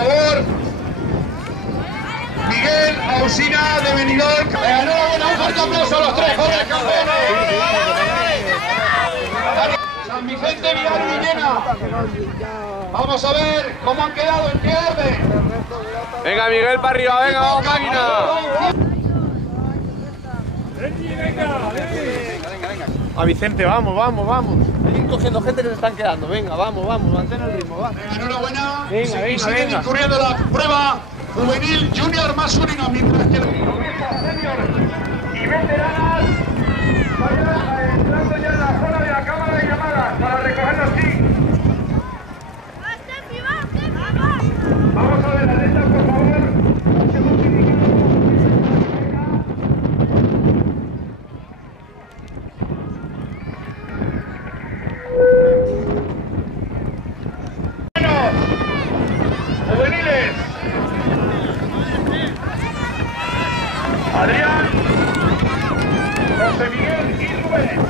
favor. Miguel Ausina de Benidorm. Enhorabuena, un fuerte aplauso a los tres jóvenes campeones. San Vicente, Villar y Villena. Vamos a ver cómo han quedado, en qué orden. Venga, Miguel, para arriba, venga, vamos, máquina. A Vicente, vamos, vamos, vamos. Hay que ir cogiendo gente que se están quedando. Venga, vamos, vamos, mantén el ritmo, va. Enhorabuena. Venga, Y sigue discurriendo la prueba juvenil junior masculina, mientras que senior y veteranas vayan entrando ya en la zona de la cámara de llamadas para recoger los tics. Vamos a ver, atenta, por favor. Juveniles. Adrián, José Miguel y Rubén.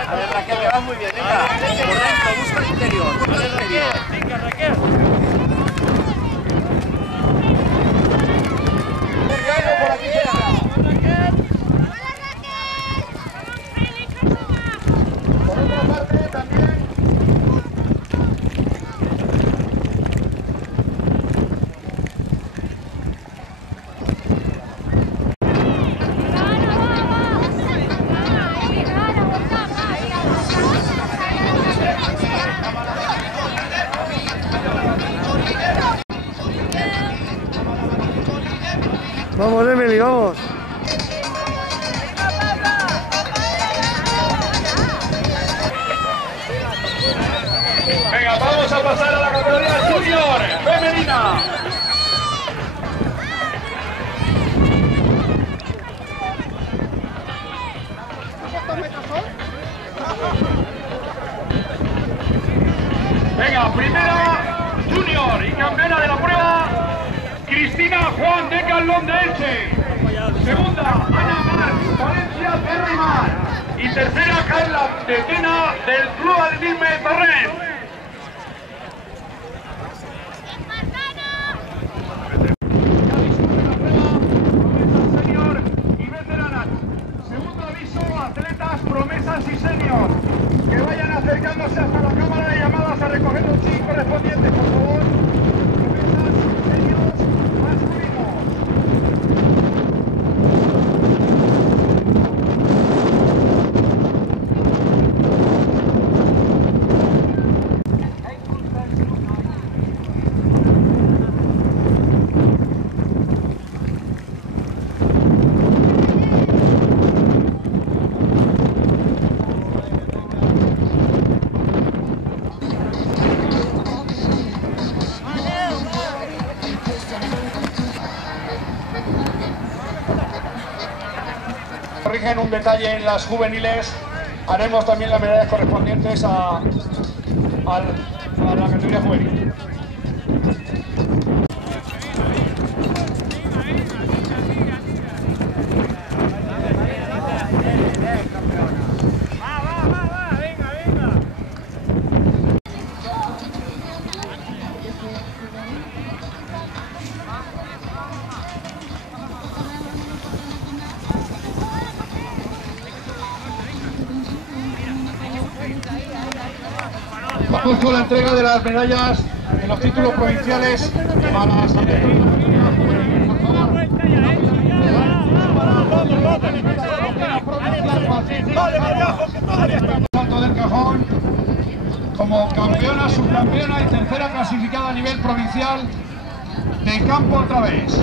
A ver, Raquel, que va muy bien, venga. Correcto, busca el interior, busca el interior. Venga, Raquel. Por aquí cerca. Por otra parte, también. Vamos, Emily, vamos. Venga, vamos a pasar a la categoría junior femenina. Venga, primera junior y campeona de la prueba, Cristina Juan de Calón de Elche. Segunda, Ana Mar Valencia de Rimar. Y tercera, Carla de Tena del Club Atletismo de Torrent. Senior y veteranas. Segundo aviso, atletas, promesas y senior. Que vayan acercándose hasta la cámara de llamadas a recoger los chicos correspondientes, por favor. Promesas, seniors, masculinos. Corrigen un detalle en las juveniles, haremos también las medallas correspondientes a la categoría juvenil. Vamos con la entrega de las medallas en los títulos provinciales para las atletas. Salto del cajón como campeona, subcampeona y tercera clasificada a nivel provincial de campo otra vez.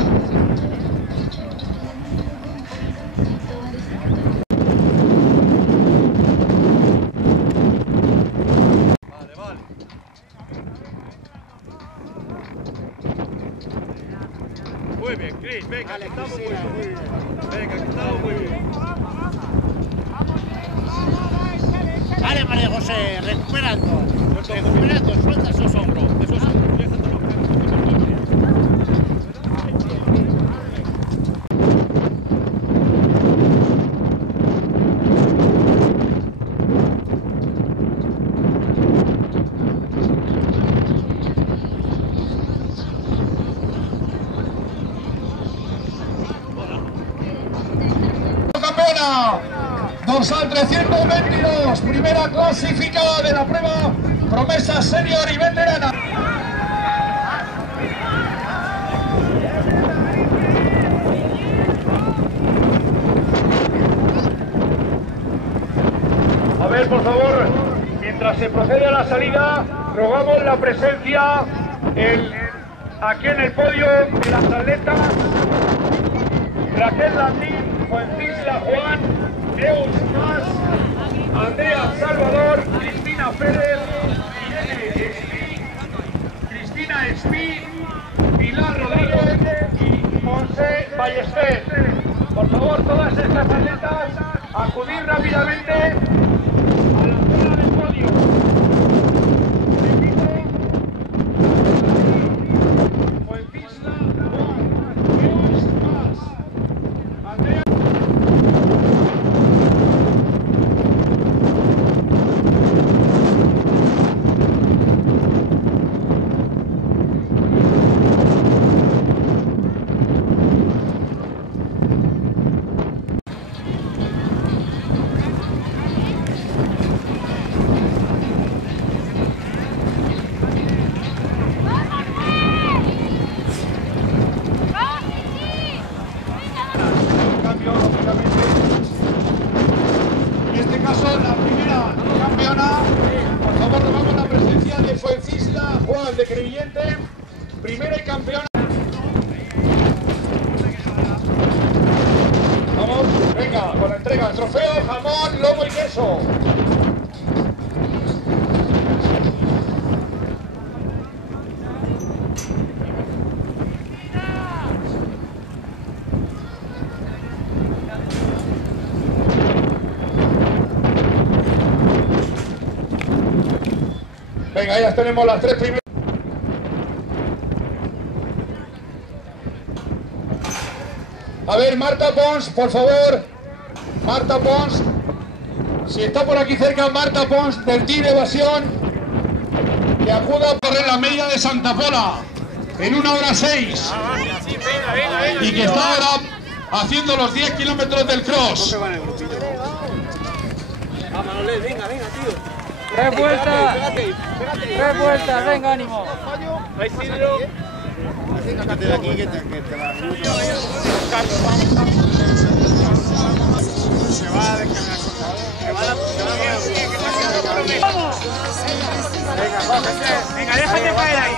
Muy bien, Cris, venga, que estamos muy bien. Venga, que estamos muy bien. Vale, María José, recuperando. Recuperando, suelta esos hombros. Esos hombros. Carmona, dorsal 322, primera clasificada de la prueba promesa senior y veterana. A ver, por favor, mientras se procede a la salida, rogamos la presencia aquí en el podio de las atletas Raquel Landín, Fuencisla Juan, Eus Mas, Andrea Salvador, Cristina Pérez, Irene Espí, Cristina Espí, Pilar Rodríguez y Monse Ballester. Por favor, todas estas atletas, acudir rápidamente a la zona del podio. Repito, Fuencisla Juan, Eus Mas, Andrea. En este caso, la primera campeona, por favor, tomamos la presencia de Fuencisla Juan de Crevillente, primera y campeona. Vamos, venga, con la entrega, trofeo, jamón, lomo y queso. Venga, ya tenemos las tres primeras. A ver, Marta Pons, por favor. Marta Pons. Si está por aquí cerca, Marta Pons del Team Evasión, que acuda a correr la media de Santa Pola en 1 hora 6. Y que está ahora haciendo los 10 kilómetros del cross. Venga, tío. ¡Tres vueltas! ¡Venga, ánimo! Ahí Sidro. Sácate de aquí que te va. Se va a descargar. Venga, déjate caer ahí.